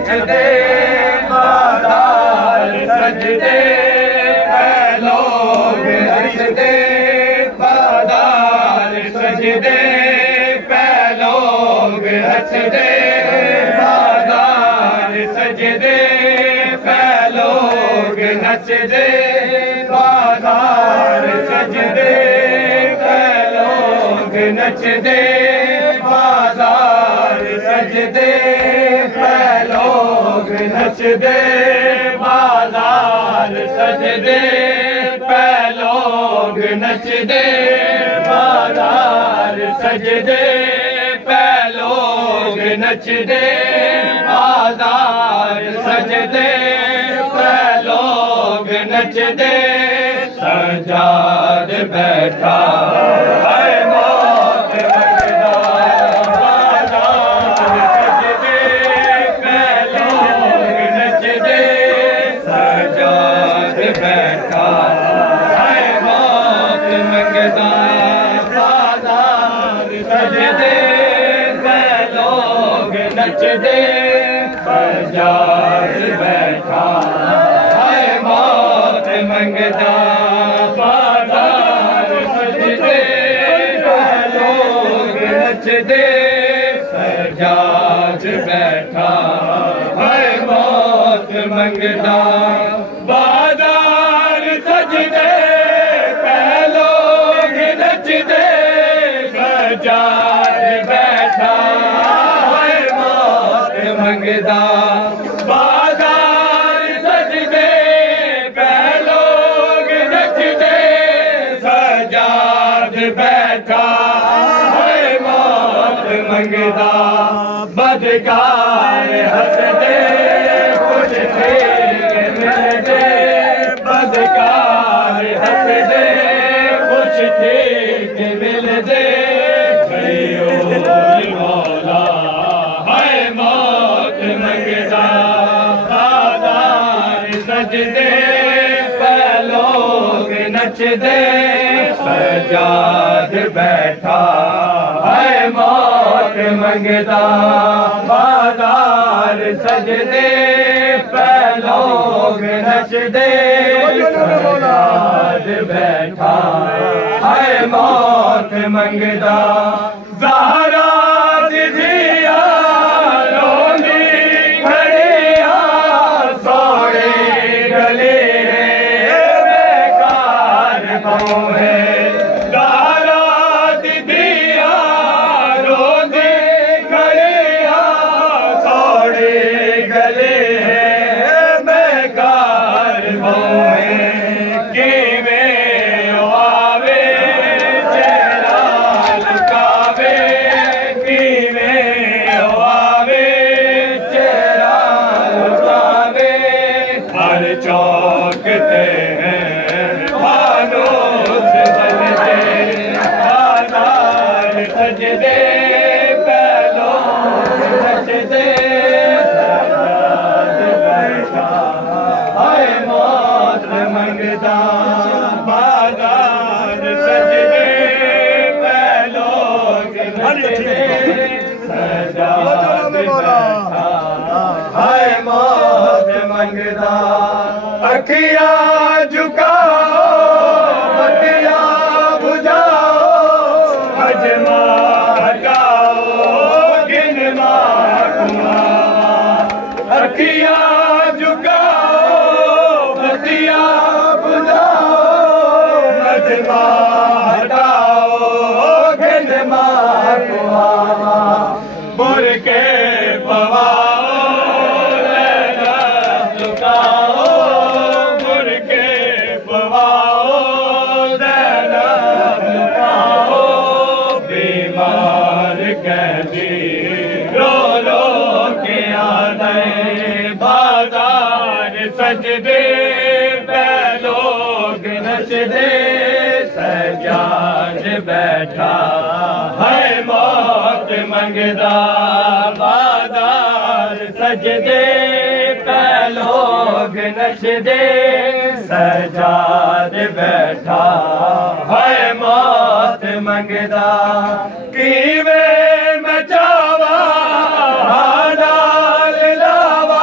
नचदे बाजार सजदे लोग नचदे बाजार सजदे लोग नचदे बाजार सजदे लोग नचदे बाजार सजदे लोग नचदे बाजार सजदे लोग नचदे बाजार सजदे लोग नचदे बाजार सजदे लोग नचदे बाजार सजदे लोग नचदे सजाद बैठा है मौत मगदा बाजार सजदे लोग नचदे सजाद बैठा है मौत मगदा बाजार सजदे लोग नचदे सजाद बैठा है मौत मंगदा बाजार सजदे लोग नचदे सजाद बैठा है मौत मंगदा बाजार सजदे लोग नचदे सजाद बैठा है मौत मंगदा बाजार सजदे लोग नचदे सजाद बैठा है मौत मंगदा बदकार हंसदे कुछ ठीक मिलदे बदकार हंसदे कुछ ठीक मिलदे मौला है मौत मंगदा बाजार सजदे लोग नचदे सजाद बैठा है मौत मंगदा बाजार सजदे लोग नचदे सजाद बैठा है मौत मंगदा ज़हरा दिया रोंदी खड़िया सोने गले बेकार है ज़हरा दिया रोंदी खड़िया सोने गले बेकार है कि चौकते हैं फानूस बनते बाजार सजदे लोग नचदे सजाद बैठा है मौत मंगदा बाजार सजदे लोग नचदे सजाद बैठा है मौत मंगदा अखिया झुकाओ बतिया बुझाओ हजमा हटाओ गिनवा अखिया झुकाओ बतिया बुझाओ हजमा हटाओ गिनवा बुरके पवाओ सजदे लोग नचदे सजाद बैठा है मौत मंगदा बाजार सजदे लोग नचदे सजाद बैठा है मौत मंगदा कीवे मचावा डाल लावा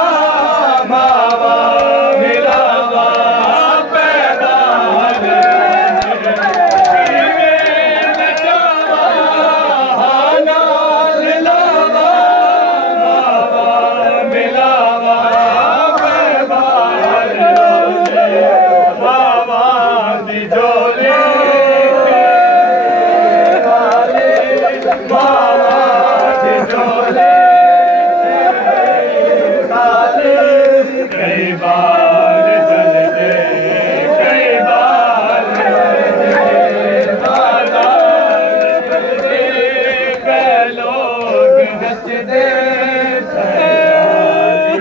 नचदे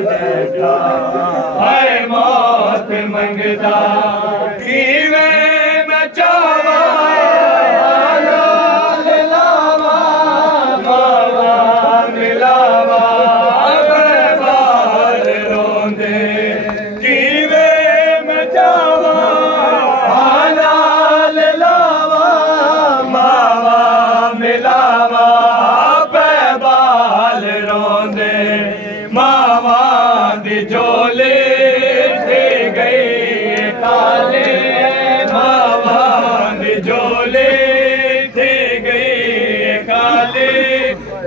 बैठा है मौत मंगदा कीवे मचावा लावा मावा मिलावा बाल रोंदे कीवे मचावा लावा मावा मिलावा बाल रोंदे मावा दी झोले थी गई काले मावा दी झोले थी गई काले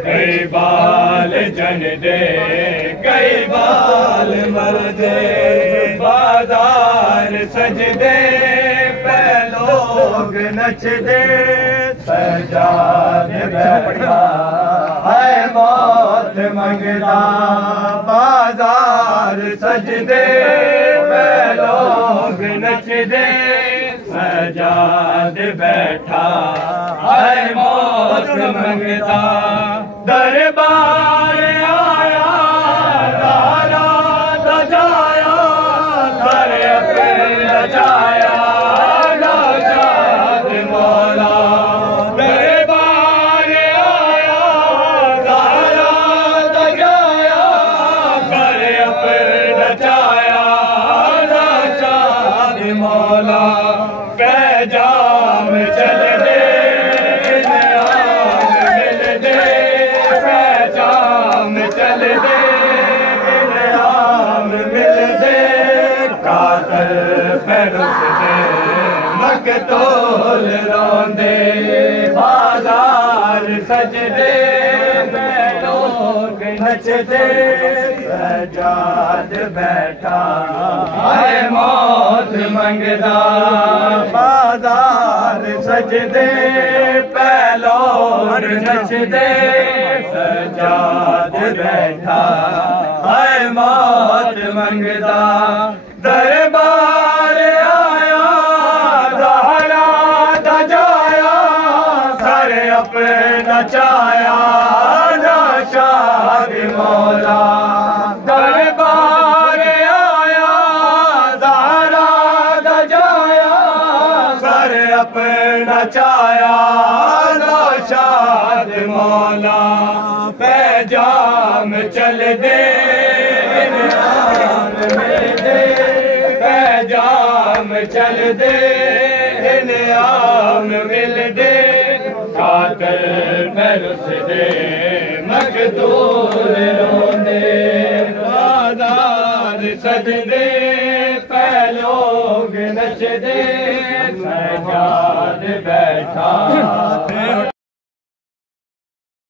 कई बाल जन दे कई बाल मर दे बाजार सज दे पे लोग नच दे सजाद बैठा है मौत मंगदा बाजार सज दे पे लोग नच दे सजाद बैठा है मौत मंगदा दरबार आया सारा सजाया सारे अपने सजाया नाशाद मौला दरबार आया सारा सजाया सारे अपने सजाया नाशाद मौला पैजाम चल दे मिल दे पैजाम चल दे इनाम मिल दे कातर पैरुस दे मकतूल रोंदे बाजार सज दे लोग नच दे सजाद बैठा है मौत मंगदा बाजार सज दे पे लोग नच दे सजाद बैठा है मौत मंगदा दरबार आया ज़हरा दजाया सारे अपने नचाया नाशाद मौला दरबार आया ज़हरा दजाया सारे अपने नचाया नाशाद मौला पैजाम चल दे इनाम मिल दे पैजाम चल दे इनाम मिल दे कातर पैरुस दे मकतूल रोंदे बाजार सज दे पे लोग नच दे सजाद बैठा